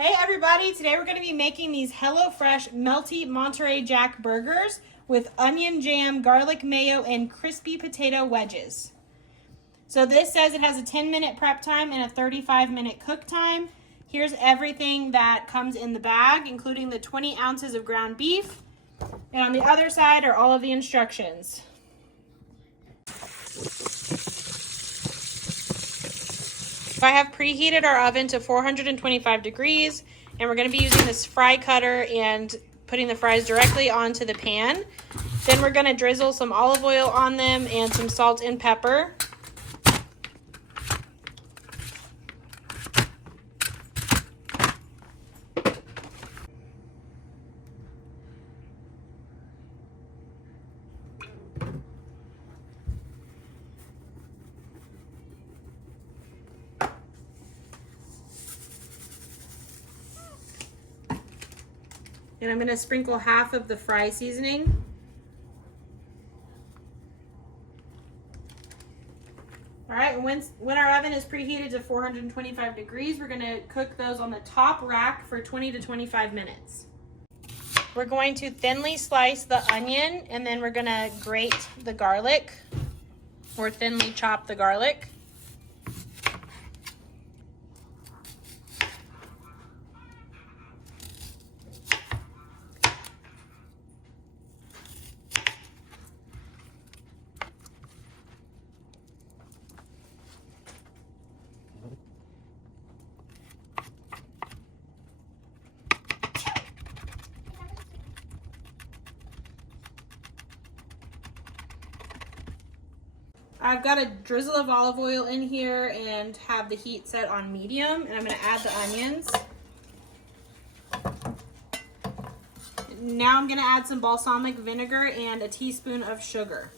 Hey everybody, today we're going to be making these HelloFresh Melty Monterey Jack burgers with onion jam, garlic mayo, and crispy potato wedges. So this says it has a 10-minute prep time and a 35-minute cook time. Here's everything that comes in the bag, including the 20 ounces of ground beef. And on the other side are all of the instructions. I have preheated our oven to 425 degrees, and we're going to be using this fry cutter and putting the fries directly onto the pan. Then we're going to drizzle some olive oil on them and some salt and pepper. And I'm going to sprinkle half of the fry seasoning. All right, and when our oven is preheated to 425 degrees, we're going to cook those on the top rack for 20 to 25 minutes. We're going to thinly slice the onion, and then we're going to grate the garlic, or thinly chop the garlic. I've got a drizzle of olive oil in here and have the heat set on medium, and I'm going to add the onions. Now I'm going to add some balsamic vinegar and a teaspoon of sugar.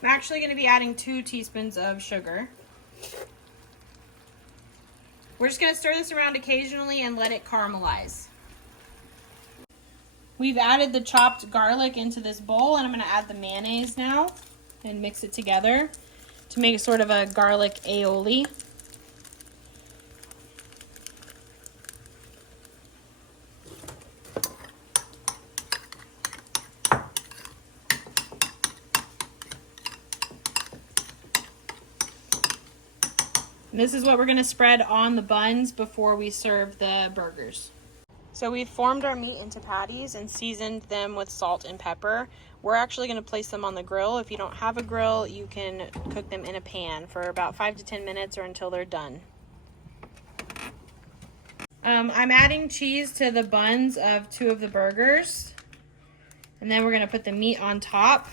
I'm actually going to be adding 2 teaspoons of sugar. We're just going to stir this around occasionally and let it caramelize. We've added the chopped garlic into this bowl, and I'm going to add the mayonnaise now and mix it together to make sort of a garlic aioli. And this is what we're going to spread on the buns before we serve the burgers. So we've formed our meat into patties and seasoned them with salt and pepper. We're actually going to place them on the grill. If you don't have a grill, you can cook them in a pan for about 5 to 10 minutes or until they're done. I'm adding cheese to the buns of 2 of the burgers. And then we're going to put the meat on top.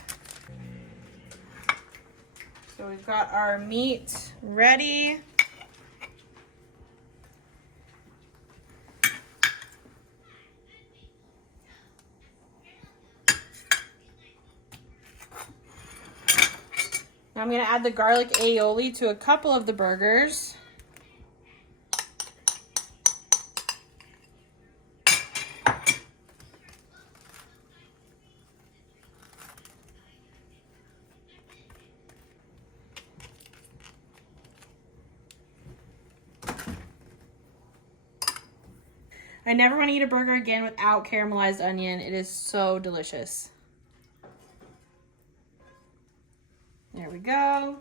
So we've got our meat ready. Now I'm going to add the garlic aioli to a couple of the burgers. I never want to eat a burger again without caramelized onion. It is so delicious. There we go.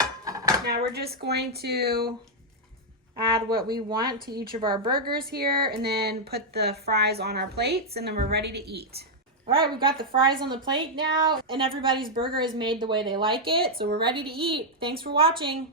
Now we're just going to add what we want to each of our burgers here and then put the fries on our plates, and then we're ready to eat. All right, we've got the fries on the plate now, and everybody's burger is made the way they like it, so we're ready to eat. Thanks for watching.